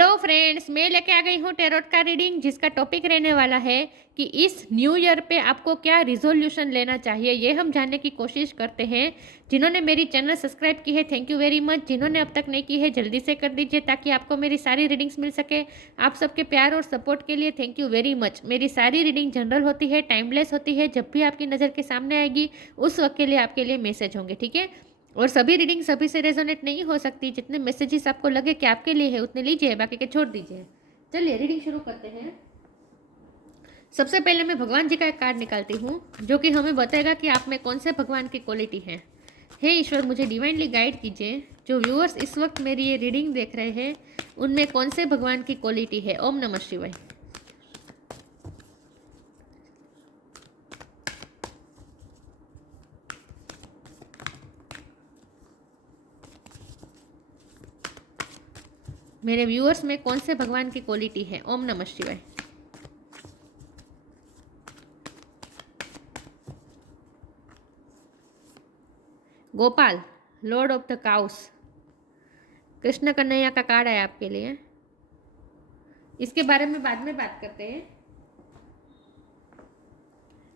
Hello friends, मैं लेके आ गई हूँ टैरोट का रीडिंग जिसका टॉपिक रहने वाला है कि इस न्यू ईयर पे आपको क्या रिजोल्यूशन लेना चाहिए। ये हम जानने की कोशिश करते हैं। जिन्होंने मेरी चैनल सब्सक्राइब की है थैंक यू वेरी मच। जिन्होंने अब तक नहीं की है जल्दी से कर दीजिए ताकि आपको मेरी सारी रीडिंग्स मिल सके। आप सबके प्यार और सपोर्ट के लिए थैंक यू वेरी मच। मेरी सारी रीडिंग जनरल होती है, टाइमलेस होती है। जब भी आपकी नज़र के सामने आएगी उस वक्त के लिए आपके लिए मैसेज होंगे, ठीक है। और सभी रीडिंग सभी से रेजोनेट नहीं हो सकती। जितने मैसेजेस आपको लगे कि आपके लिए है उतने लीजिए, बाकी के छोड़ दीजिए। चलिए रीडिंग शुरू करते हैं। सबसे पहले मैं भगवान जी का एक कार्ड निकालती हूँ जो कि हमें बताएगा कि आप में कौन से भगवान की क्वालिटी है। हे ईश्वर, मुझे डिवाइनली गाइड कीजिए। जो व्यूअर्स इस वक्त मेरी ये रीडिंग देख रहे हैं उनमें कौन से भगवान की क्वालिटी है। ओम नमः शिवाय। मेरे व्यूअर्स में कौन से भगवान की क्वालिटी है। ओम नमः शिवाय। Gopal, Lord of the cows. Krishna Kanhaiya का कार्ड है आपके लिए। इसके बारे में बाद में बात करते हैं।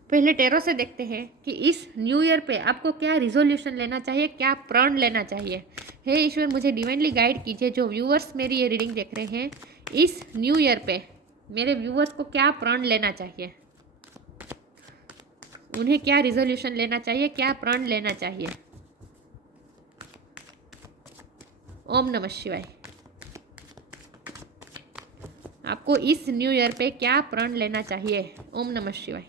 पहले टेरो से देखते हैं कि इस न्यू ईयर पे आपको क्या रिजोल्यूशन लेना चाहिए, क्या प्रण लेना चाहिए। हे ईश्वर, मुझे डिवाइनली गाइड कीजिए। जो व्यूअर्स मेरी ये रीडिंग देख रहे हैं इस न्यू ईयर पे मेरे व्यूअर्स को क्या प्रण लेना चाहिए, उन्हें क्या रिजोल्यूशन लेना चाहिए, क्या प्रण लेना चाहिए। ओम नमः शिवाय। आपको इस न्यू ईयर पे क्या प्रण लेना चाहिए। ओम नमः शिवाय।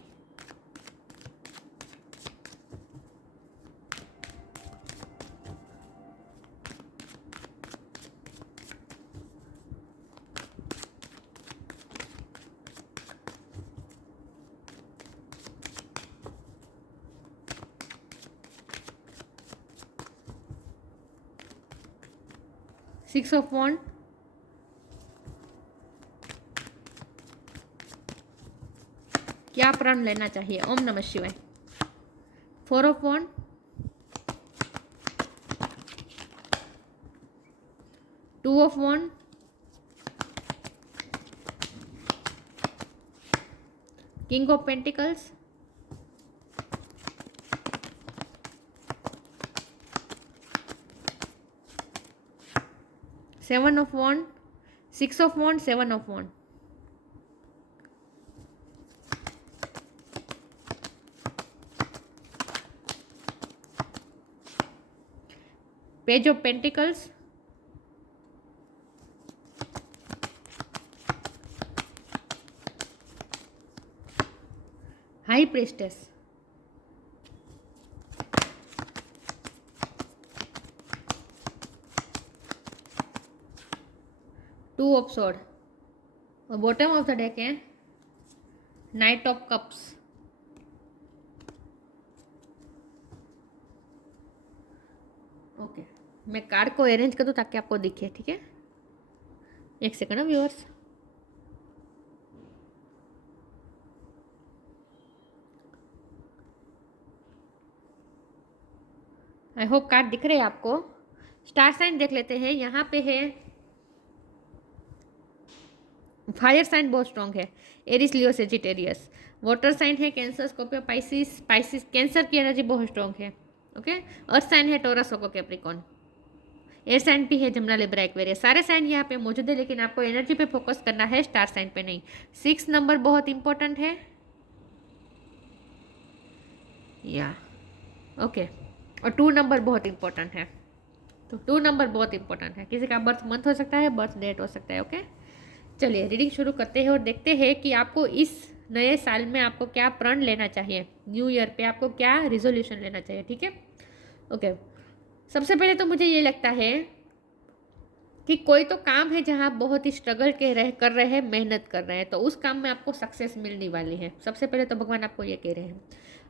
सिक्स ऑफ वॉन्ड, क्या प्रण लेना चाहिए। ओम नमः शिवाय। Four of wand, two of wand, king of pentacles, seven of wand, six of wand, seven of wand, page of pentacles, high priestess, two of sword और बॉटम ऑफ द डेक है knight of cups. Okay, मैं card को arrange कर दूँ ताकि आपको दिखे, ठीक है। एक second viewers. I hope card दिख रहे हैं आपको। स्टार साइन देख लेते हैं। यहाँ पे है फायर साइन बहुत स्ट्रॉन्ग है, Aries Leo Sagittarius. Water sign है Cancer Scorpio Pisces. Pisces Cancer की एनर्जी बहुत स्ट्रॉन्ग है, ओके। अर्थ साइन है टोरस ओको कैप्रिकॉन। एयर साइन भी है जमुना लिब्रा एक्वेरियस। सारे साइन यहाँ पे मौजूद है लेकिन आपको एनर्जी पे फोकस करना है, स्टार साइन पे नहीं। 6 नंबर बहुत इंपॉर्टेंट है, या ओके। और 2 नंबर बहुत इंपॉर्टेंट है। तो 2 नंबर बहुत इंपॉर्टेंट है। किसी का बर्थ मंथ हो सकता है, बर्थ डेट हो सकता है, ओके। चलिए रीडिंग शुरू करते हैं और देखते हैं कि आपको इस नए साल में आपको क्या प्रण लेना चाहिए। न्यू ईयर पे आपको क्या रिजोल्यूशन लेना चाहिए, ठीक है, ओके। सबसे पहले तो मुझे ये लगता है कि कोई तो काम है जहाँ आप बहुत ही स्ट्रगल कर रहे हैं, मेहनत कर रहे हैं, तो उस काम में आपको सक्सेस मिलने वाली है। सबसे पहले तो भगवान आपको ये कह रहे हैं।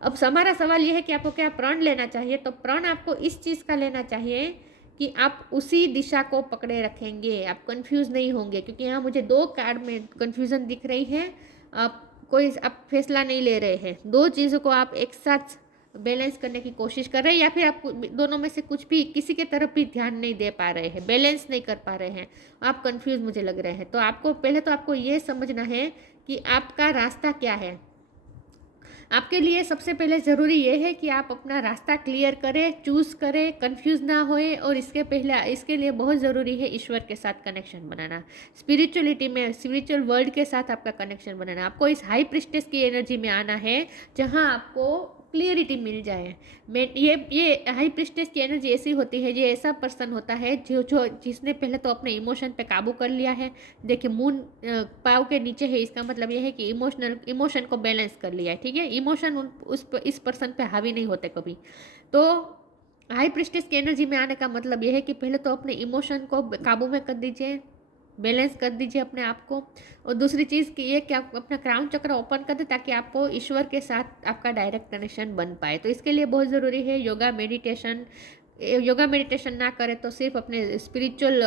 अब हमारा सवाल ये है कि आपको क्या प्रण लेना चाहिए। तो प्रण आपको इस चीज़ का लेना चाहिए कि आप उसी दिशा को पकड़े रखेंगे, आप कंफ्यूज नहीं होंगे। क्योंकि यहाँ मुझे 2 कार्ड में कंफ्यूजन दिख रही है। आप फैसला नहीं ले रहे हैं। 2 चीज़ों को आप एक साथ बैलेंस करने की कोशिश कर रहे हैं, या फिर आप दोनों में से कुछ भी, किसी के तरफ भी ध्यान नहीं दे पा रहे हैं, बैलेंस नहीं कर पा रहे हैं, आप कंफ्यूज मुझे लग रहे हैं। तो आपको पहले तो आपको ये समझना है कि आपका रास्ता क्या है। आपके लिए सबसे पहले ज़रूरी ये है कि आप अपना रास्ता क्लियर करें, चूज़ करें, कंफ्यूज ना होए। और इसके लिए बहुत ज़रूरी है ईश्वर के साथ कनेक्शन बनाना, स्पिरिचुअलिटी में, स्पिरिचुअल वर्ल्ड के साथ आपका कनेक्शन बनाना। आपको इस हाई प्रिस्टेस की एनर्जी में आना है जहाँ आपको क्लियरिटी मिल जाए। मैं ये हाई प्रिस्टेस की एनर्जी ऐसी होती है, ये ऐसा पर्सन होता है जो जिसने पहले तो अपने इमोशन पे काबू कर लिया है। देखिए मून पाँव के नीचे है, इसका मतलब यह है कि इमोशन को बैलेंस कर लिया है। ठीक है, इमोशन इस पर्सन पे हावी नहीं होते कभी। तो हाई प्रिस्टेस की एनर्जी में आने का मतलब यह है कि पहले तो अपने इमोशन को काबू में कर दीजिए, बैलेंस कर दीजिए अपने आप को। और दूसरी चीज़ कि ये कि आप अपना क्राउन चक्र ओपन कर दें ताकि आपको ईश्वर के साथ आपका डायरेक्ट कनेक्शन बन पाए। तो इसके लिए बहुत ज़रूरी है योगा मेडिटेशन ना करें तो सिर्फ अपने स्पिरिचुअल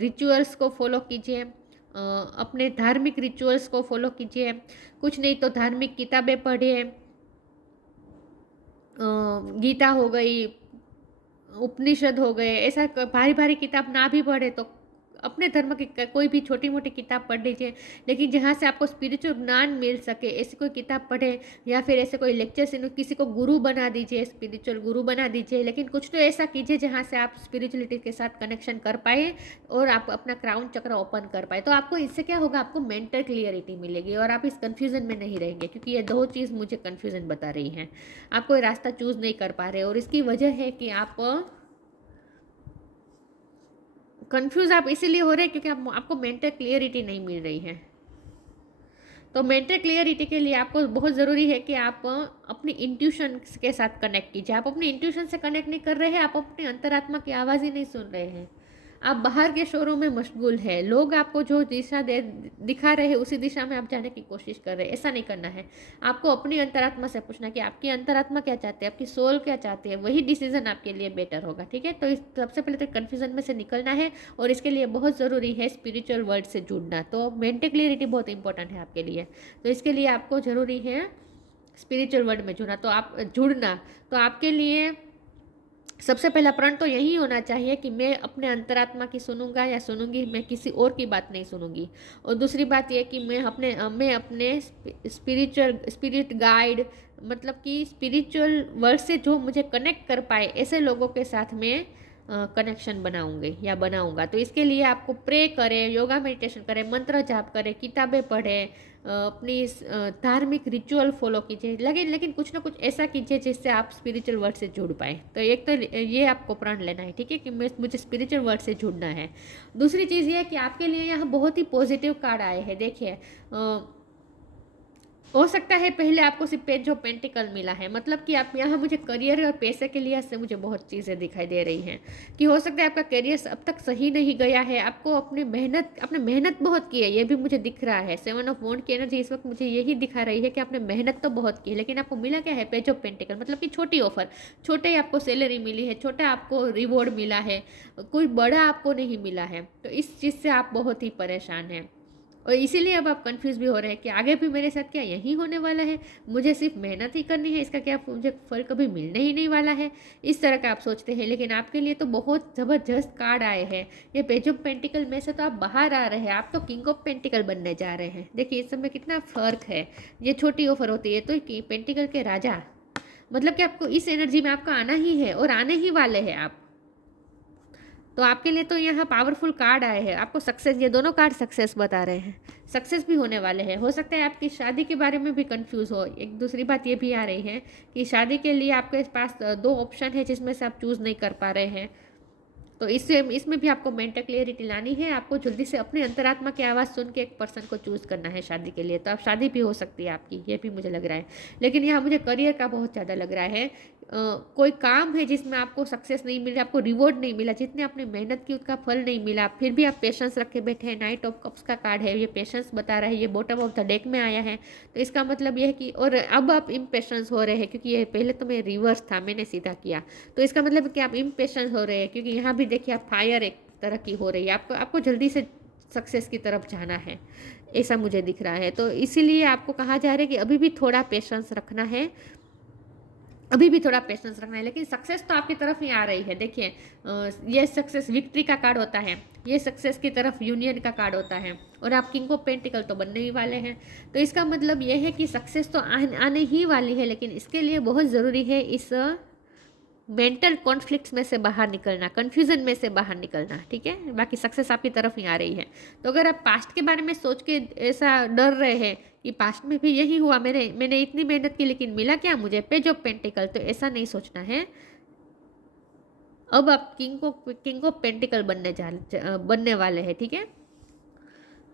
रिचुअल्स को फॉलो कीजिए, अपने धार्मिक रिचुअल्स को फॉलो कीजिए। कुछ नहीं तो धार्मिक किताबें पढ़िए, गीता हो गई, उपनिषद हो गए। ऐसा भारी भारी किताब ना भी पढ़े तो अपने धर्म की कोई भी छोटी मोटी किताब पढ़ लीजिए, लेकिन जहाँ से आपको स्पिरिचुअल ज्ञान मिल सके ऐसी कोई किताब पढ़ें, या फिर ऐसे कोई लेक्चर से किसी को गुरु बना दीजिए, स्पिरिचुअल गुरु बना दीजिए। लेकिन कुछ तो ऐसा कीजिए जहाँ से आप स्पिरिचुअलिटी के साथ कनेक्शन कर पाए और आप अपना क्राउन चक्र ओपन कर पाए। तो आपको इससे क्या होगा, आपको मेंटल क्लियरिटी मिलेगी और आप इस कन्फ्यूज़न में नहीं रहेंगे, क्योंकि ये दो चीज़ मुझे कन्फ्यूज़न बता रही हैं। आप कोई रास्ता चूज़ नहीं कर पा रहे और इसकी वजह है कि आप कंफ्यूज आप इसीलिए हो रहे हैं क्योंकि आपको मेंटल क्लियरिटी नहीं मिल रही है। तो मेंटल क्लियरिटी के लिए आपको बहुत ज़रूरी है कि आप अपनी इंट्यूशन के साथ कनेक्ट कीजिए। आप अपनी इंट्यूशन से कनेक्ट नहीं कर रहे हैं, आप अपनी अंतरात्मा की आवाज़ ही नहीं सुन रहे हैं, आप बाहर के शोरों में मशगूल है। लोग आपको जो दिशा दिखा रहे हैं उसी दिशा में आप जाने की कोशिश कर रहे हैं। ऐसा नहीं करना है। आपको अपनी अंतरात्मा से पूछना कि आपकी अंतरात्मा क्या चाहती है, आपकी सोल क्या चाहती है, वही डिसीजन आपके लिए बेटर होगा। ठीक है, तो इस सबसे पहले तो कन्फ्यूजन में से निकलना है और इसके लिए बहुत ज़रूरी है स्पिरिचुअल वर्ल्ड से जुड़ना। तो मेंटल क्लियरिटी बहुत इंपॉर्टेंट है आपके लिए। तो इसके लिए आपको ज़रूरी है स्पिरिचुअल वर्ल्ड में जुड़ना। तो आपके लिए सबसे पहला प्रण तो यही होना चाहिए कि मैं अपने अंतरात्मा की सुनूंगा या सुनूंगी, मैं किसी और की बात नहीं सुनूंगी। और दूसरी बात यह कि मैं अपने स्पिरिट गाइड, मतलब कि स्पिरिचुअल वर्ल्ड से जो मुझे कनेक्ट कर पाए ऐसे लोगों के साथ में कनेक्शन बनाऊंगे या बनाऊंगा। तो इसके लिए आपको प्रे करें, योगा मेडिटेशन करें, मंत्र जाप करें, किताबें पढ़ें, अपनी धार्मिक रिचुअल फॉलो कीजिए, लेकिन कुछ ना कुछ ऐसा कीजिए जिससे आप स्पिरिचुअल वर्ल्ड से जुड़ पाए। तो एक तो ये आपको प्रण लेना है, ठीक है, कि मुझे स्पिरिचुअल वर्ल्ड से जुड़ना है। दूसरी चीज़ ये है कि आपके लिए यहाँ बहुत ही पॉजिटिव कार्ड आए हैं। देखिए, हो सकता है पहले आपको सिर्फ पेज ऑफ पेंटिकल मिला है, मतलब कि आप यहाँ मुझे करियर और पैसे के लिहाज से मुझे बहुत चीज़ें दिखाई दे रही हैं कि हो सकता है आपका करियर अब तक सही नहीं गया है। आपको आपने मेहनत बहुत की है, ये भी मुझे दिख रहा है। 7 ऑफ वॉन्ड की एनर्जी इस वक्त मुझे यही दिखा रही है कि आपने मेहनत तो बहुत की है, लेकिन आपको मिला क्या है, पेज ऑफ पेंटिकल। मतलब कि छोटी ऑफर, छोटे आपको सैलरी मिली है, छोटा आपको रिवॉर्ड मिला है, कोई बड़ा आपको नहीं मिला है। तो इस चीज़ से आप बहुत ही परेशान हैं और इसीलिए अब आप कंफ्यूज भी हो रहे हैं कि आगे भी मेरे साथ क्या यही होने वाला है, मुझे सिर्फ मेहनत ही करनी है, इसका क्या मुझे फल कभी मिलने ही नहीं वाला है, इस तरह का आप सोचते हैं। लेकिन आपके लिए तो बहुत ज़बरदस्त कार्ड आए हैं। ये पेज ऑफ पेंटिकल में से तो आप बाहर आ रहे हैं, आप तो किंग ऑफ पेंटिकल बनने जा रहे हैं। देखिए इस समय कितना फ़र्क है। ये छोटी ऑफर होती है तो पेंटिकल के राजा, मतलब कि आपको इस एनर्जी में आपका आना ही है और आने ही वाले हैं आप। तो आपके लिए तो यहाँ पावरफुल कार्ड आए हैं, आपको सक्सेस, ये दोनों कार्ड सक्सेस बता रहे हैं, सक्सेस भी होने वाले हैं। हो सकता है आपकी शादी के बारे में भी कंफ्यूज हो। एक दूसरी बात ये भी आ रही है कि शादी के लिए आपके पास 2 ऑप्शन है जिसमें से आप चूज़ नहीं कर पा रहे हैं। तो इसमें भी आपको मेंटल क्लियरिटी लानी है। आपको जल्दी से अपने अंतरात्मा की आवाज़ सुन के एक पर्सन को चूज़ करना है शादी के लिए। तो आप शादी भी हो सकती है आपकी, ये भी मुझे लग रहा है। लेकिन यहाँ मुझे करियर का बहुत ज़्यादा लग रहा है। कोई काम है जिसमें आपको सक्सेस नहीं मिला, आपको रिवॉर्ड नहीं मिला, जितने आपने मेहनत की उसका फल नहीं मिला, फिर भी आप पेशेंस रखे बैठे हैं। नाइट ऑफ कप्स का कार्ड है, ये पेशेंस बता रहा है, ये बॉटम ऑफ द डेक में आया है। तो इसका मतलब ये है कि और अब आप इम्पेशेंस हो रहे हैं क्योंकि ये पहले तो मैं रिवर्स था, मैंने सीधा किया। तो इसका मतलब है कि आप इम्पेशेंस हो रहे हैं क्योंकि यहाँ भी देखिए आप फायर एक तरह की हो रही है, आपको जल्दी से सक्सेस की तरफ जाना है, ऐसा मुझे दिख रहा है। तो इसीलिए आपको कहा जा रहा है कि अभी भी थोड़ा पेशेंस रखना है अभी भी थोड़ा पेशेंस रखना है, लेकिन सक्सेस तो आपकी तरफ ही आ रही है। देखिए ये सक्सेस विक्ट्री का कार्ड होता है, ये सक्सेस की तरफ यूनियन का कार्ड होता है, और आप किंग ऑफ पेंटिकल तो बनने ही वाले हैं। तो इसका मतलब ये है कि सक्सेस तो आने ही वाली है, लेकिन इसके लिए बहुत ज़रूरी है इस मेंटल कॉन्फ्लिक्ट्स में से बाहर निकलना, कन्फ्यूज़न में से बाहर निकलना। ठीक है, बाकी सक्सेस आपकी तरफ ही आ रही है। तो अगर आप पास्ट के बारे में सोच के ऐसा डर रहे हैं कि पास्ट में भी यही हुआ, मैंने इतनी मेहनत की लेकिन मिला क्या मुझे, पेज ऑफ पेंटिकल, तो ऐसा नहीं सोचना है। अब आप किंग ऑफ पेंटिकल बनने वाले हैं। ठीक है,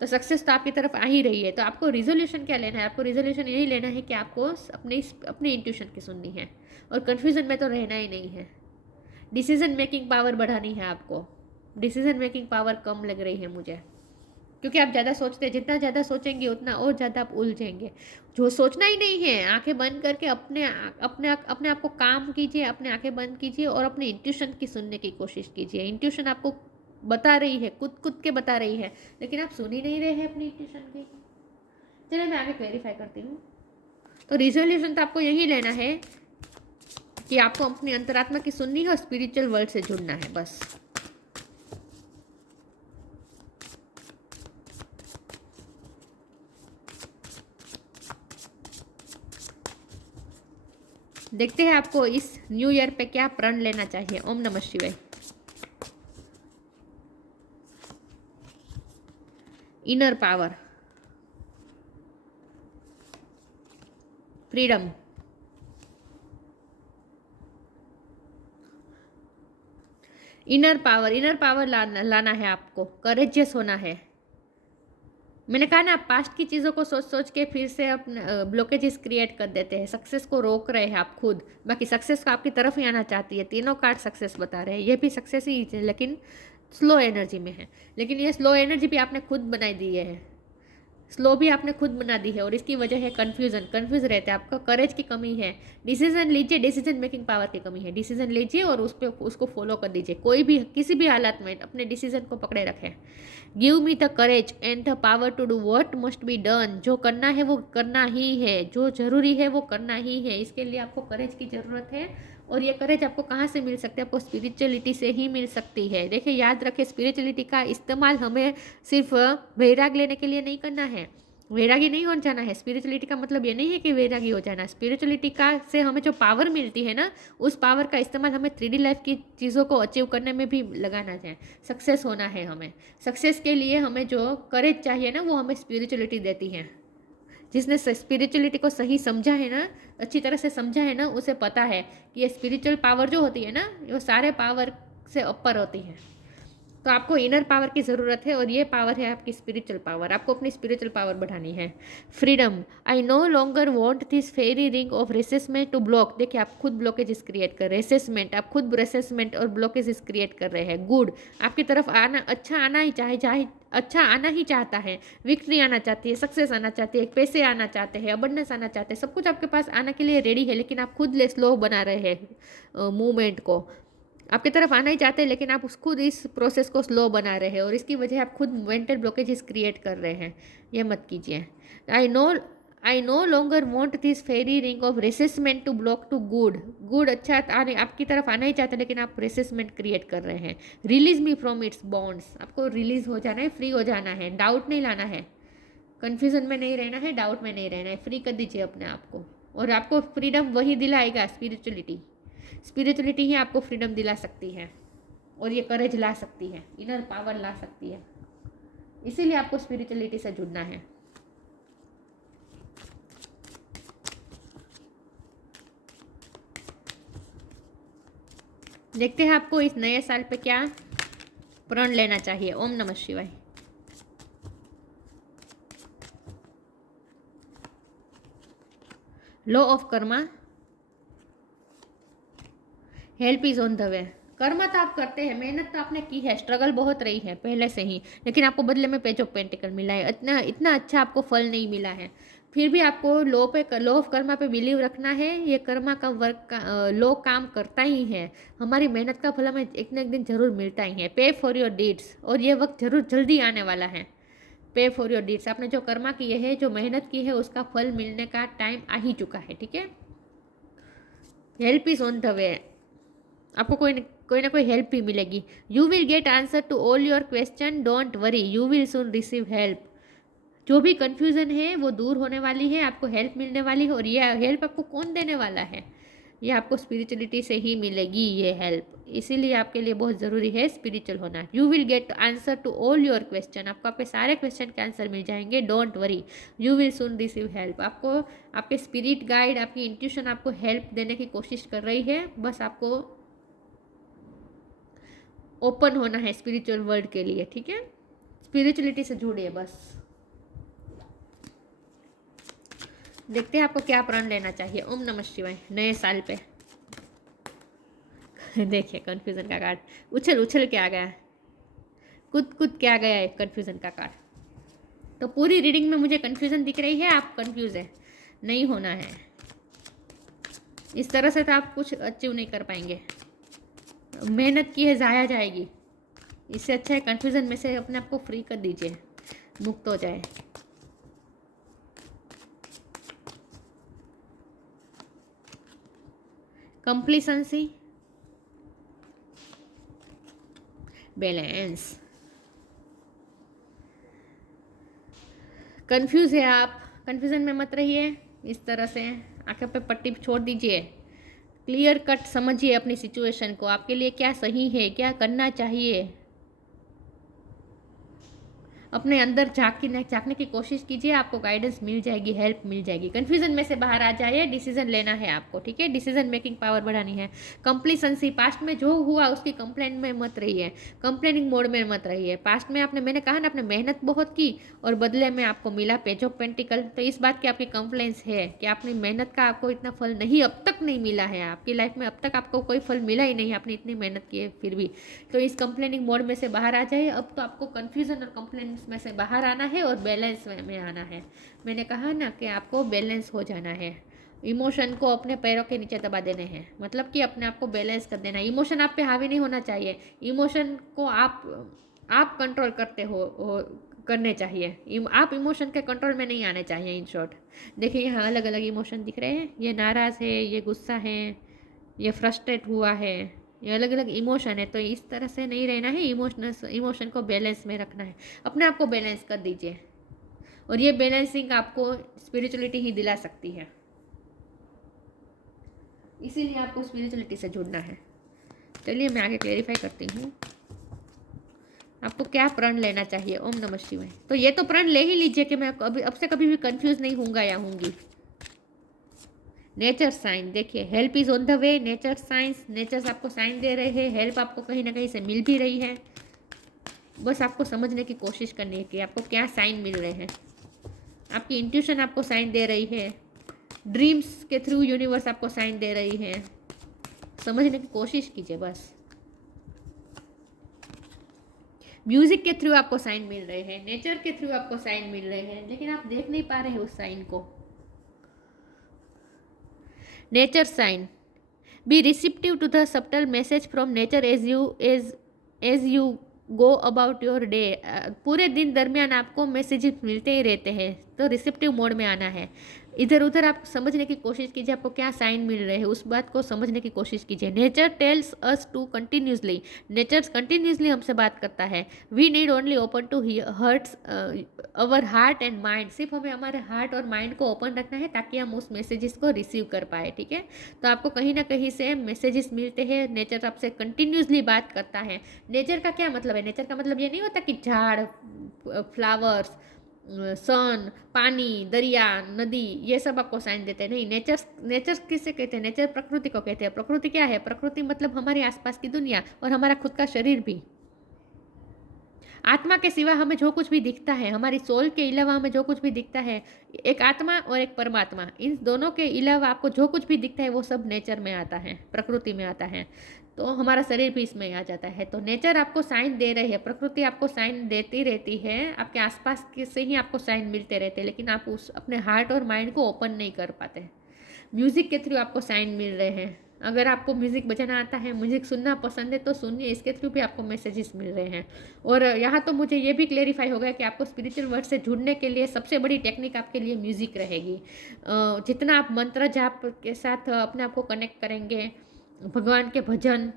तो सक्सेस तो आपकी तरफ आ ही रही है। तो आपको रिजोल्यूशन क्या लेना है? आपको रिजोल्यूशन यही लेना है कि आपको अपनी इंट्यूशन की सुननी है, और कन्फ्यूज़न में तो रहना ही नहीं है। डिसीजन मेकिंग पावर बढ़ानी है आपको। डिसीजन मेकिंग पावर कम लग रही है मुझे, क्योंकि आप ज़्यादा सोचते हैं, जितना ज़्यादा सोचेंगे उतना और ज़्यादा आप उलझेंगे। जो सोचना ही नहीं है, आंखें बंद करके अपने आप को काम कीजिए, अपने आंखें बंद कीजिए और अपनी इंट्यूशन की सुनने की कोशिश कीजिए। इंट्यूशन आपको बता रही है, कूद के बता रही है, लेकिन आप सुन ही नहीं रहे हैं अपनी इंट्यूशन की। चलिए मैं आगे क्लेरिफाई करती हूँ। तो रिजोल्यूशन तो आपको यही लेना है कि आपको अपनी अंतरात्मा की सुननी है और स्पिरिचुअल वर्ल्ड से जुड़ना है, बस। देखते हैं आपको इस न्यू ईयर पे क्या प्रण लेना चाहिए। ओम नमः शिवाय। Inner power, freedom, inner power लाना है आपको, करेजियस होना है। मैंने कहा ना, पास्ट की चीज़ों को सोच सोच के फिर से अपने ब्लॉकेजेस क्रिएट कर देते हैं, सक्सेस को रोक रहे हैं आप खुद। बाकी सक्सेस को आपकी तरफ ही आना चाहती है, तीनों कार्ड सक्सेस बता रहे हैं, ये भी सक्सेस ही है लेकिन स्लो एनर्जी में है। लेकिन ये स्लो एनर्जी भी आपने खुद बनाई दी है, स्लो भी आपने खुद बना दी है, और इसकी वजह है कन्फ्यूज़न। कन्फ्यूज रहते हैं, आपको करेज की कमी है। डिसीजन लीजिए, डिसीजन मेकिंग पावर की कमी है। डिसीजन लीजिए और उसको फॉलो कर दीजिए, कोई भी किसी भी हालात में अपने डिसीजन को पकड़े रखें। Give me the courage and the power to do what must be done. जो करना है वो करना ही है, जो जरूरी है वो करना ही है। इसके लिए आपको करेज की ज़रूरत है, और ये करेज आपको कहाँ से मिल सकती है? आपको स्पिरिचुअलिटी से ही मिल सकती है। देखिए याद रखें, स्पिरिचुअलिटी का इस्तेमाल हमें सिर्फ वैराग लेने के लिए नहीं करना है, वैरागी नहीं हो जाना है। स्पिरिचुअलिटी का मतलब ये नहीं है कि वैरागी हो जाना। स्पिरिचुअलिटी का से हमें जो पावर मिलती है ना, उस पावर का इस्तेमाल हमें 3D लाइफ की चीज़ों को अचीव करने में भी लगाना है। सक्सेस होना है हमें, सक्सेस के लिए हमें जो करेज चाहिए ना, वो हमें स्पिरिचुअलिटी देती है। जिसने स्पिरिचुअलिटी को सही समझा है ना, अच्छी तरह से समझा है ना, उसे पता है कि ये स्पिरिचुअल पावर जो होती है ना, वो सारे पावर से ऊपर होती है। तो आपको इनर पावर की ज़रूरत है, और ये पावर है आपकी स्पिरिचुअल पावर। आपको अपनी स्पिरिचुअल पावर बढ़ानी है। Freedom, I no longer want this fairy ring of resentment to block. देखिए आप खुद ब्लॉकेजेस क्रिएट कर रहे हैं, रेसेसमेंट, आप खुद रेसेसमेंट और ब्लॉकेजेस क्रिएट कर रहे हैं। गुड, आपकी तरफ आना ही चाहे अच्छा आना ही चाहता है, विक्ट्री आना चाहती है, सक्सेस आना चाहती है, पैसे आना चाहते हैं, अबंडेंस आना चाहते हैं, सब कुछ आपके पास आने के लिए रेडी है, लेकिन आप खुद स्लो बना रहे हैं मूवमेंट को। आपकी तरफ आना ही चाहते हैं, लेकिन आप खुद इस प्रोसेस को स्लो बना रहे हैं, और इसकी वजह आप खुद मेंटल ब्लॉकेजेस क्रिएट कर रहे हैं। ये मत कीजिए। I no longer want this fairy ring of resentment to block to good अच्छा आने आपकी तरफ आना ही चाहते हैं, लेकिन आप रेसेसमेंट क्रिएट कर रहे हैं। Release me from its bonds, आपको रिलीज हो जाना है, फ्री हो जाना है, डाउट नहीं लाना है, कन्फ्यूजन में नहीं रहना है, डाउट में नहीं रहना है। फ्री कर दीजिए अपने आप को, और आपको फ्रीडम वही दिलाएगा स्पिरिचुअलिटी। स्पिरिचुअलिटी ही आपको फ्रीडम दिला सकती है, और ये करेज ला सकती है, इनर पावर ला सकती है। इसीलिए आपको स्पिरिचुअलिटी से जुड़ना है। देखते हैं आपको इस नए साल पे क्या प्रण लेना चाहिए। ओम नमः शिवाय। Law of Karma, help is on the वे। कर्म तो आप करते हैं, मेहनत तो आपने की है, स्ट्रगल बहुत रही है पहले से ही, लेकिन आपको बदले में पेज ऑफ पेंटिकल मिला है। इतना इतना अच्छा आपको फल नहीं मिला है, फिर भी आपको लॉ ऑफ कर्मा पे बिलीव रखना है। ये कर्मा का वर्क का लॉ काम करता ही है। हमारी मेहनत का फल हमें एक न एक दिन जरूर मिलता ही है। पे फॉर योर डीड्स, और ये वक्त जरूर जल्दी आने वाला है। पे फॉर योर डीड्स, आपने जो कर्मा किए है, जो मेहनत की है, उसका फल मिलने का टाइम आ ही चुका है। ठीक है, help is on the way. आपको कोई ना कोई हेल्प भी मिलेगी। You will get answer to all your question, don't worry, you will soon receive help. जो भी कन्फ्यूज़न है वो दूर होने वाली है, आपको हेल्प मिलने वाली है। और ये हेल्प आपको कौन देने वाला है? ये आपको स्पिरिचुअलिटी से ही मिलेगी ये हेल्प। इसीलिए आपके लिए बहुत ज़रूरी है स्पिरिचुअल होना। You will get answer to all your question, आपको आपके सारे क्वेश्चन के आंसर मिल जाएंगे। Don't worry, you will soon receive help. आपको आपके स्पिरिट गाइड, आपकी इंट्यूशन आपको हेल्प देने की कोशिश कर रही है। बस आपको ओपन होना है स्पिरिचुअल वर्ल्ड के लिए, ठीक है? स्पिरिचुअलिटी से जुड़िए बस। देखते हैं आपको क्या प्रण लेना चाहिए। ओम नमः शिवाय। नए साल पे देखिए कन्फ्यूजन का कार्ड उछल उछल के आ गया, कूद कूद के आ गया है कन्फ्यूजन का कार्ड। तो पूरी रीडिंग में मुझे कन्फ्यूजन दिख रही है, आप कन्फ्यूज है, नहीं होना है। इस तरह से तो आप कुछ अचीव नहीं कर पाएंगे। मेहनत की है ज़ाया जाएगी। इससे अच्छा है कन्फ्यूजन में से अपने आप को फ्री कर दीजिए, मुक्त हो जाए। कंप्लीसेंसी, बैलेंस। कंफ्यूज है आप, कंफ्यूजन में मत रहिए। इस तरह से आंखों पे पट्टी छोड़ दीजिए। क्लियर कट समझिए अपनी सिचुएशन को, आपके लिए क्या सही है, क्या करना चाहिए। अपने अंदर झांकने की कोशिश कीजिए, आपको गाइडेंस मिल जाएगी, हेल्प मिल जाएगी। कन्फ्यूजन में से बाहर आ जाइए, डिसीजन लेना है आपको, ठीक है? डिसीजन मेकिंग पावर बढ़ानी है। कंप्लीसेंसी, पास्ट में जो हुआ उसकी कंप्लेंट में मत रहिए, कंप्लेनिंग मोड में मत रहिए। पास्ट में मैंने कहा ना, आपने मेहनत बहुत की और बदले में आपको मिला पेज ऑफ पेंटिकल। तो इस बात की आपकी कंप्लेंस है कि अपनी मेहनत का आपको इतना फल नहीं, अब तक नहीं मिला है। आपकी लाइफ में अब तक आपको कोई फल मिला ही नहीं, आपने इतनी मेहनत की है फिर भी। तो इस कंप्लेनिंग मोड में से बाहर आ जाइए। अब तो आपको कन्फ्यूजन और कंप्लेंट्स में से बाहर आना है और बैलेंस में आना है। मैंने कहा ना कि आपको बैलेंस हो जाना है। इमोशन को अपने पैरों के नीचे दबा देने हैं, मतलब कि अपने आप को बैलेंस कर देना। इमोशन आप पे हावी नहीं होना चाहिए, इमोशन को आप कंट्रोल करने चाहिए। आप इमोशन के कंट्रोल में नहीं आने चाहिए। इन शॉर्ट देखिए, यहाँ अलग अलग इमोशन दिख रहे हैं। ये नाराज़ है, ये गुस्सा है, ये फ्रस्ट्रेट हुआ है, ये अलग अलग इमोशन है। तो इस तरह से नहीं रहना है, इमोशन को बैलेंस में रखना है। अपने आप को बैलेंस कर दीजिए, और ये बैलेंसिंग आपको स्पिरिचुअलिटी ही दिला सकती है। इसीलिए आपको स्पिरिचुअलिटी से जुड़ना है। चलिए मैं आगे क्लेरिफाई करती हूँ आपको क्या प्रण लेना चाहिए। ओम नमः शिवाय। तो ये तो प्रण ले ही लीजिए कि मैं अब से कभी भी कंफ्यूज नहीं होऊंगा या होंगी। नेचर साइन, देखिए help is on the way. Nature signs, nature's आपको साइन दे रहे हैं, हेल्प आपको कहीं ना कहीं से मिल भी रही है। बस आपको समझने की कोशिश करनी है कि आपको क्या साइन मिल रहे हैं। आपकी इंट्यूशन आपको साइन दे रही है, ड्रीम्स के थ्रू यूनिवर्स आपको साइन दे रही है। समझने की कोशिश कीजिए बस। म्यूजिक के थ्रू आपको साइन मिल रहे हैं, नेचर के थ्रू आपको साइन मिल रहे हैं, लेकिन आप देख नहीं पा रहे हैं उस साइन को। Nature sign, be receptive to the subtle message from nature as you go about your day. पूरे दिन दरमियान आपको मैसेजेस मिलते ही रहते हैं, तो रिसिप्टिव मोड में आना है। इधर उधर आप समझने की कोशिश कीजिए, आपको क्या साइन मिल रहे हैं उस बात को समझने की कोशिश कीजिए। Nature tells us to continuously, nature continuously हमसे बात करता है। We need only open to hearts our heart and mind, सिर्फ हमें हमारे हार्ट और माइंड को ओपन रखना है ताकि हम उस मैसेजेस को रिसीव कर पाए, ठीक है? तो आपको कहीं ना कहीं से मैसेजेस मिलते हैं, नेचर आपसे कंटिन्यूसली बात करता है। नेचर का क्या मतलब है? नेचर का मतलब ये नहीं होता कि झाड़, फ्लावर्स, सन, पानी, दरिया, नदी, ये सब आपको साइन देते हैं। नहीं, नेचर किसे कहते हैं? नेचर प्रकृति को कहते हैं। प्रकृति क्या है? प्रकृति मतलब हमारे आसपास की दुनिया और हमारा खुद का शरीर भी। आत्मा के सिवा हमें जो कुछ भी दिखता है, हमारी सोल के अलावा हमें जो कुछ भी दिखता है, एक आत्मा और एक परमात्मा, इन दोनों के अलावा आपको जो कुछ भी दिखता है वो सब नेचर में आता है, प्रकृति में आता है। तो हमारा शरीर भी इसमें आ जाता है। तो नेचर आपको साइन दे रही है, प्रकृति आपको साइन देती रहती है, आपके आसपास से ही आपको साइन मिलते रहते हैं, लेकिन आप उस अपने हार्ट और माइंड को ओपन नहीं कर पाते। म्यूज़िक के थ्रू आपको साइन मिल रहे हैं, अगर आपको म्यूज़िक बजाना आता है, म्यूज़िक सुनना पसंद है तो सुनिए, इसके थ्रू भी आपको मैसेजेस मिल रहे हैं। और यहाँ तो मुझे ये भी क्लेरिफाई हो गया कि आपको स्पिरिचुअल वर्ल्ड से जुड़ने के लिए सबसे बड़ी टेक्निक आपके लिए म्यूज़िक रहेगी। जितना आप मंत्र जाप के साथ अपने आप को कनेक्ट करेंगे, भगवान के भजन,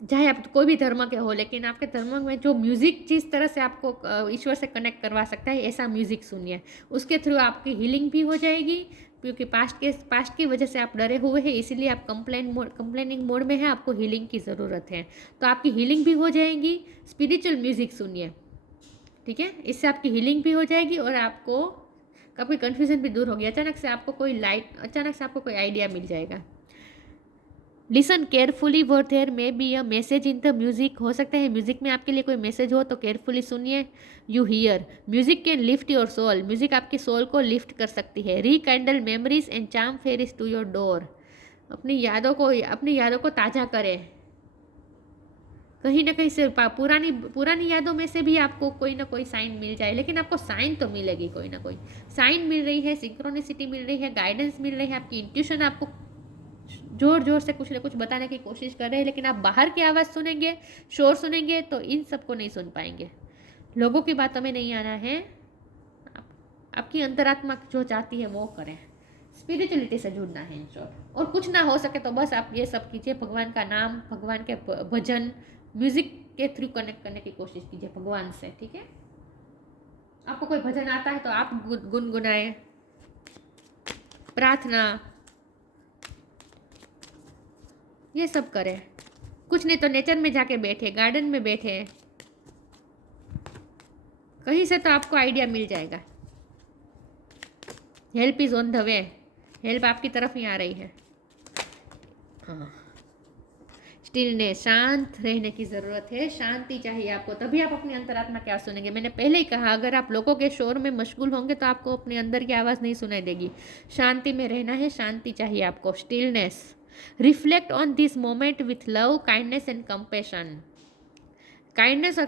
चाहे आप कोई भी धर्म के हो, लेकिन आपके धर्म में जो म्यूज़िक जिस तरह से आपको ईश्वर से कनेक्ट करवा सकता है, ऐसा म्यूज़िक सुनिए। उसके थ्रू आपकी हीलिंग भी हो जाएगी, क्योंकि पास्ट की वजह से आप डरे हुए हैं, इसीलिए आप कंप्लेनिंग मोड में है, आपको हीलिंग की ज़रूरत है। तो आपकी हीलिंग भी हो जाएगी। स्पिरिचुअल म्यूज़िक सुनिए, ठीक है, इससे आपकी हीलिंग भी हो जाएगी और आपको आपकी कन्फ्यूज़न भी दूर होगी। अचानक से आपको कोई आइडिया मिल जाएगा। लिसन केयरफुली वो there may be a message in the music. हो सकता है म्यूजिक में आपके लिए कोई मैसेज हो, तो केयरफुली सुनिए। You hear music can lift your soul. Music आपकी सोल को लिफ्ट कर सकती है। Rekindle memories and charm fairies to your door. अपनी यादों को ताज़ा करें। कहीं ना कहीं से पुरानी पुरानी यादों में से भी आपको कोई ना कोई साइन मिल जाए, लेकिन आपको साइन तो मिलेगी, कोई ना कोई साइन मिल रही है, सिंक्रोनिसिटी मिल रही है, गाइडेंस मिल रही है। आपकी इंट्यूशन आपको जोर जोर से कुछ ना कुछ बताने की कोशिश कर रहे हैं, लेकिन आप बाहर की आवाज़ सुनेंगे, शोर सुनेंगे, तो इन सबको नहीं सुन पाएंगे। लोगों की बातों में नहीं आना है। आपकी अंतरात्मा जो चाहती है वो करें। स्पिरिचुअलिटी से जुड़ना है इन शॉर्ट। और कुछ ना हो सके तो बस आप ये सब कीजिए, भगवान का नाम, भगवान के भजन, म्यूजिक के थ्रू कनेक्ट करने की कोशिश कीजिए भगवान से, ठीक है। आपको कोई भजन आता है तो आप गुनगुनाए, प्रार्थना, ये सब करें। कुछ नहीं तो नेचर में जाके बैठे, गार्डन में बैठे, कहीं से तो आपको आइडिया मिल जाएगा। Help is on the way. Help आपकी तरफ ही आ रही है। हाँ, स्टिलनेस, शांत रहने की ज़रूरत है। शांति चाहिए आपको, तभी आप अपनी अंतरात्मा क्या सुनेंगे। मैंने पहले ही कहा, अगर आप लोगों के शोर में मशगूल होंगे तो आपको अपने अंदर की आवाज़ नहीं सुनाई देगी। शांति में रहना है, शांति चाहिए आपको, stillness. Reflect on this moment with love, kindness and compassion. Kindness और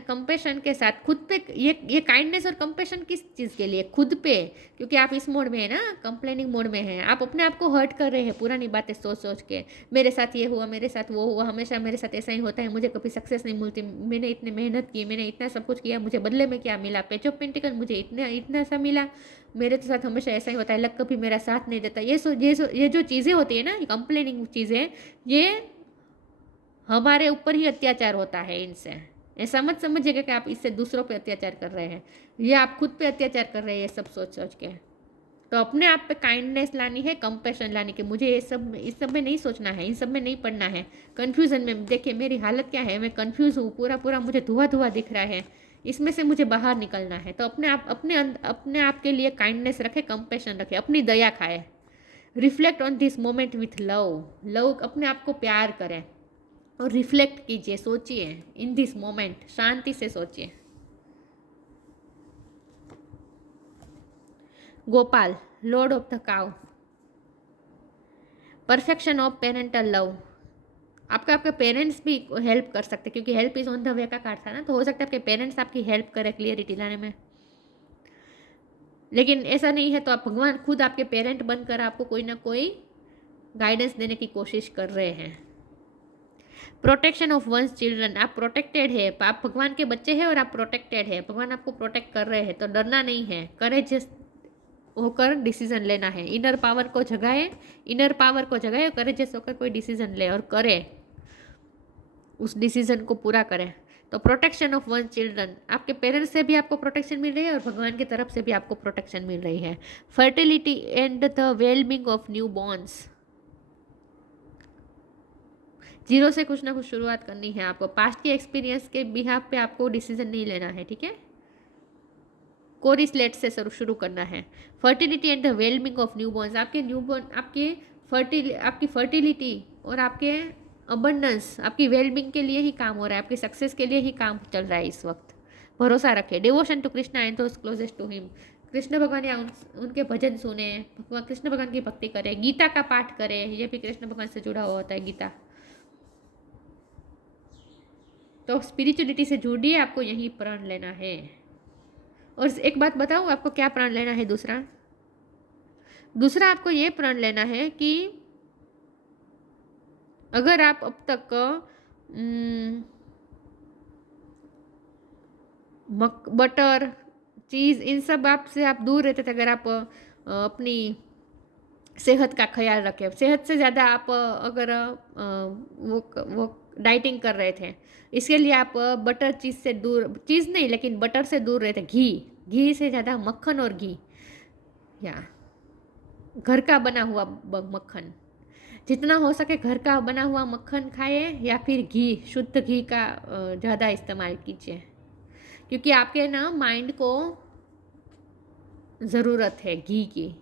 कंपेशन के साथ खुद पे, ये काइंडनेस और कंपेशन किस चीज़ के लिए? खुद पे, क्योंकि आप इस मोड में है ना, कंप्लेनिंग मोड में है। आप अपने आप को हर्ट कर रहे हैं पुरानी बातें सोच सोच के। मेरे साथ ये हुआ, मेरे साथ वो हुआ, हमेशा मेरे साथ ऐसा ही होता है, मुझे कभी सक्सेस नहीं मिलती, मैंने इतनी मेहनत की, मैंने इतना सब कुछ किया, मुझे बदले में क्या मिला? पेच ऑफ पेंटिकल, मुझे इतना सा मिला, मेरे तो साथ हमेशा ऐसा ही होता है, लक कभी मेरा साथ नहीं देता। ये जो चीज़ें होती है ना, कंप्लेनिंग चीज़ें, ये हमारे ऊपर ही अत्याचार होता है इनसे। ऐसा मत समझिएगा कि आप इससे दूसरों पे अत्याचार कर रहे हैं, ये आप खुद पे अत्याचार कर रहे हैं, ये सब सोच सोच के। तो अपने आप पे काइंडनेस लानी है, कंपैशन लानी कि मुझे इस सब में नहीं सोचना है, इन सब में नहीं पढ़ना है। कन्फ्यूज़न में देखिए मेरी हालत क्या है, मैं कन्फ्यूज़ हूँ, पूरा पूरा मुझे धुआं धुआं दिख रहा है, इसमें से मुझे बाहर निकलना है। तो अपने आप के लिए काइंडनेस रखे, कंपैशन रखे, अपनी दया खाए। Reflect on this moment with love, अपने आप को प्यार करें और रिफ्लेक्ट कीजिए, सोचिए इन दिस मोमेंट, शांति से सोचिए। Gopal, Lord of the cow. Perfection of parental love. आपके पेरेंट्स भी हेल्प कर सकते हैं, क्योंकि हेल्प इज ऑन द वे का कार्ड था ना, तो हो सकता है आपके पेरेंट्स आपकी हेल्प करें क्लियरिटी लाने में। लेकिन ऐसा नहीं है तो आप भगवान खुद आपके पेरेंट बनकर आपको कोई ना कोई गाइडेंस देने की कोशिश कर रहे हैं। Protection of one's children. आप प्रोटेक्टेड है, आप भगवान के बच्चे हैं और आप प्रोटेक्टेड है, भगवान आपको प्रोटेक्ट कर रहे हैं, तो डरना नहीं है, करेजियस होकर डिसीजन लेना है। इनर पावर को जगाए, करेजियस होकर कोई डिसीजन ले और करे, उस डिसीजन को पूरा करें। तो प्रोटेक्शन ऑफ वन चिल्ड्रन, आपके पेरेंट्स से भी आपको प्रोटेक्शन मिल रही है और भगवान की तरफ से भी आपको प्रोटेक्शन मिल रही है। Fertility and the wellbeing of new borns. Zero से कुछ ना कुछ शुरुआत करनी है आपको। पास्ट के एक्सपीरियंस के बिहाफ पे आपको डिसीजन नहीं लेना है, ठीक है। कोरी स्लेट से शुरू करना है। Fertility and the wellbeing of new borns. आपकी फर्टिलिटी और आपके अबंडेंस, आपकी वेलबिंग के लिए ही काम हो रहा है, आपकी सक्सेस के लिए ही काम चल रहा है इस वक्त। भरोसा रखें। Devotion to Krishna and those closest to him. Krishna भगवान या उनके भजन सुने, कृष्ण भगवान की भक्ति करें, गीता का पाठ करें, ये भी कृष्ण भगवान से जुड़ा हुआ होता है गीता। तो स्पिरिचुअलिटी से जुड़िए, आपको यही प्रण लेना है। और एक बात बताऊँ आपको क्या प्रण लेना है? दूसरा आपको ये प्रण लेना है कि अगर आप अब तक बटर, चीज़, इन सब आपसे आप दूर रहते थे, अगर आप अपनी सेहत का ख्याल रखें, सेहत से ज़्यादा आप अगर वो डाइटिंग कर रहे थे, इसके लिए आप बटर चीज़ से दूर, चीज़ नहीं लेकिन बटर से दूर रहे थे, घी, घी से ज़्यादा मक्खन और घी, या घर का बना हुआ मक्खन, जितना हो सके घर का बना हुआ मक्खन खाइए, या फिर घी, शुद्ध घी का ज़्यादा इस्तेमाल कीजिए, क्योंकि आपके ना माइंड को ज़रूरत है घी की।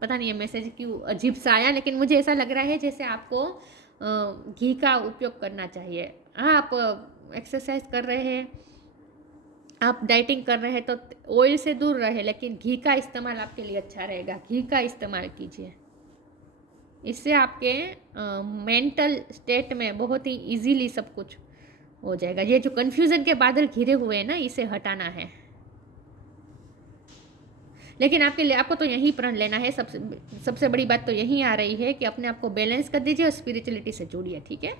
पता नहीं ये मैसेज क्यों अजीब सा आया, लेकिन मुझे ऐसा लग रहा है जैसे आपको घी का उपयोग करना चाहिए। हाँ, आप एक्सरसाइज कर रहे हैं, आप डाइटिंग कर रहे हैं तो ऑयल से दूर रहे, लेकिन घी का इस्तेमाल आपके लिए अच्छा रहेगा, घी का इस्तेमाल कीजिए। इससे आपके मेंटल स्टेट में बहुत ही इजीली सब कुछ हो जाएगा। ये जो कन्फ्यूज़न के बादल घिरे हुए हैं ना, इसे हटाना है। लेकिन आपके लिए, आपको तो यही प्रण लेना है। सबसे बड़ी बात तो यही आ रही है कि अपने आप को बैलेंस कर दीजिए और स्पिरिचुअलिटी से जुड़िए, ठीक है।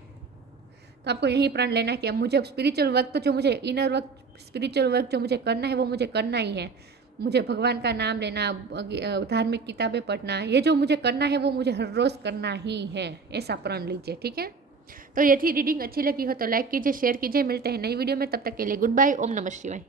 तो आपको यही प्रण लेना है कि अब मुझे अब स्पिरिचुअल वर्क, तो जो मुझे इनर वर्क, स्पिरिचुअल वर्क जो मुझे करना है वो मुझे करना ही है। मुझे भगवान का नाम लेना, धार्मिक किताबें पढ़ना, ये जो मुझे करना है वो मुझे हर रोज़ करना ही है, ऐसा प्रण लीजिए, ठीक है। तो ये थी रीडिंग, अच्छी लगी हो तो लाइक कीजिए, शेयर कीजिए। मिलते हैं नई वीडियो में, तब तक के लिए गुड बाय। ओम नमः शिवाय।